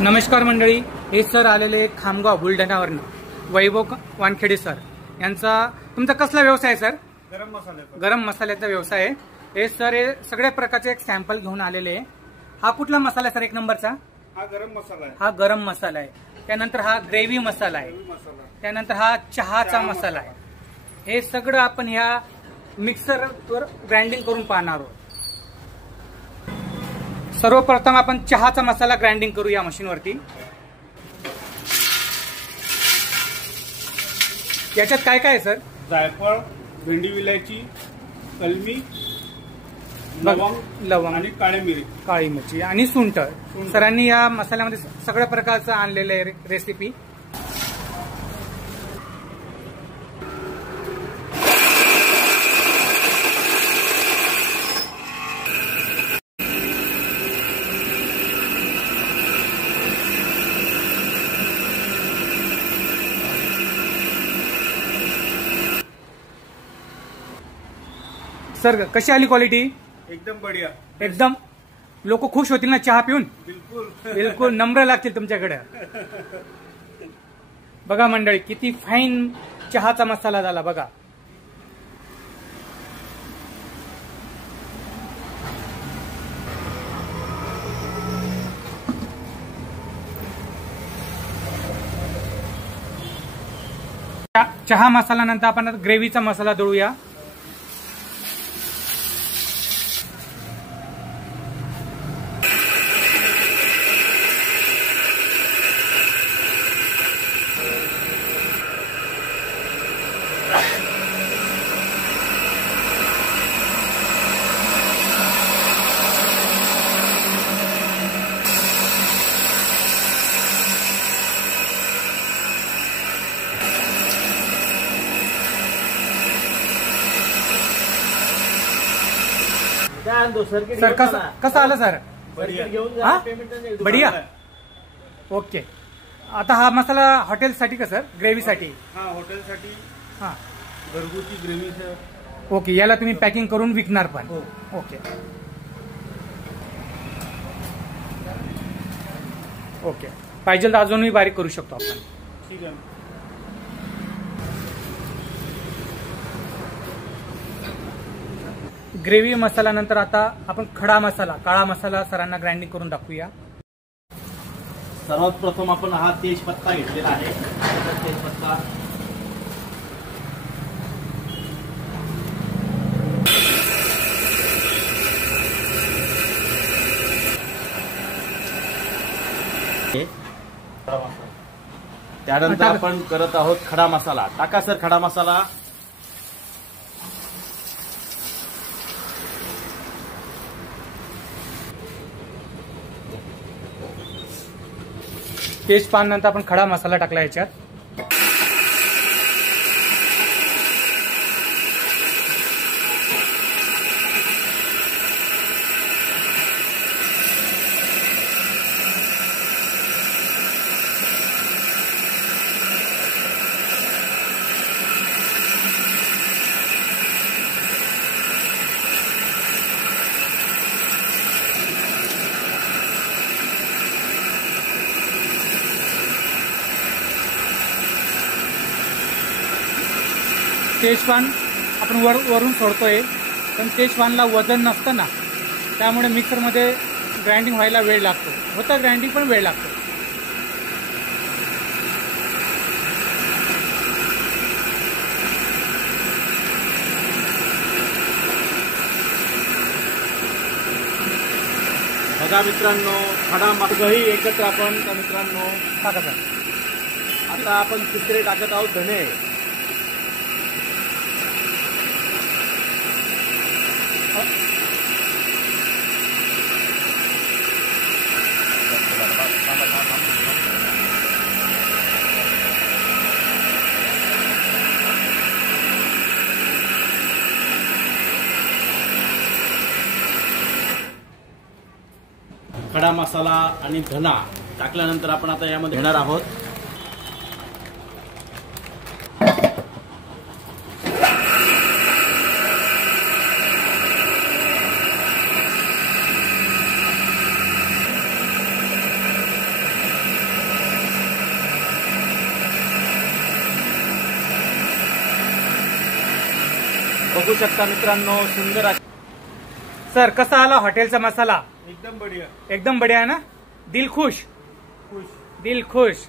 नमस्कार मंडळी, हे सर आलेले खामगाव बुलढाण्यावरनं, वैभव वानखेडे सर यांचा तुमचा कसला व्यवसाय आहे सर? गरम मसाल्याचा व्यवसाय आहे. हे सर हे सगळ्या प्रकारचे एक सॅम्पल घेऊन आलेले. हा कुठला मसाला आहे सर? एक नंबरचा हा गरम मसाला आहे. हा गरम मसाला आहे. त्यानंतर हा ग्रेव्ही मसाला आहे. त्यानंतर हा चहाचा मसाला आहे. हे सगळं आपण ह्या मिक्सरवर ग्राइंडिंग करून पाहणार आहोत. सर्वप्रथम आपण चहाचा मसाला ग्राइंडिंग करू या मशीनवरती. याच्यात काय काय आहे सर? जायफळ, भेंडी विलायची, कलमी, लवंग आणि काळी मिरची आणि सुंठ. सरांनी या मसाल्यामध्ये सगळ्या प्रकारचं आणलेलं आहे रेसिपी. सर कशी आली क्वालिटी? एकदम बढिया. एकदम लोक खुश होतील ना चहा पिऊन? बिलकुल बिलकुल नम्र लागतील तुमच्याकडे. बघा मंडळी, किती फाईन चहाचा मसाला झाला बघा. चहा मसाला नंतर आपण ग्रेव्हीचा मसाला दळूया. सर कसं आलं सर? बढिया. ओके. आता हा मसाला हॉटेलसाठी का सर? ग्रेव्हीसाठी? हा हॉटेलसाठी. हा घरगुती ग्रेव्ही सर. ओके. याला तुम्ही पॅकिंग करून विकणार पण? Okay okay. पाहिजे तर अजूनही बारीक करू शकतो आपण. ठीक आहे. ग्रेव्ही मसाला नंतर आता आपण खडा मसाला, काळा मसाला सरांना ग्राइंडिंग करून दाखवूया. सर्वात प्रथम आपण हा तेजपत्ता घेतलेला आहे. तेजपत्ता त्यानंतर आपण करत आहोत खडा मसाला. टाका सर खडा मसाला. तेजपान नंतर आपण खडा मसाला टाकला याच्यात. तेजपान आपण वरून सोडतोय, पण तेजपानला वजन नसतं ना, त्यामुळे मिक्सरमध्ये ग्राइंडिंग व्हायला वेळ लागतो. होतं ग्राइंडिंग पण वेळ लागतो. बघा मित्रांनो, खडा मसालाही एकत्र आपण मित्रांनो टाका. आता आपण तिसरे टाकत आहोत धने. खडा मसाला आणि धना टाकल्यानंतर आपण आता यामध्ये घेणार आहोत बघू शकता मित्रांनो, सुंदर सर कसा आला हॉटेलचा मसाला? एकदम बढ़िया, एकदम बढ़िया है ना? दिल खुश, खुश. दिल खुश.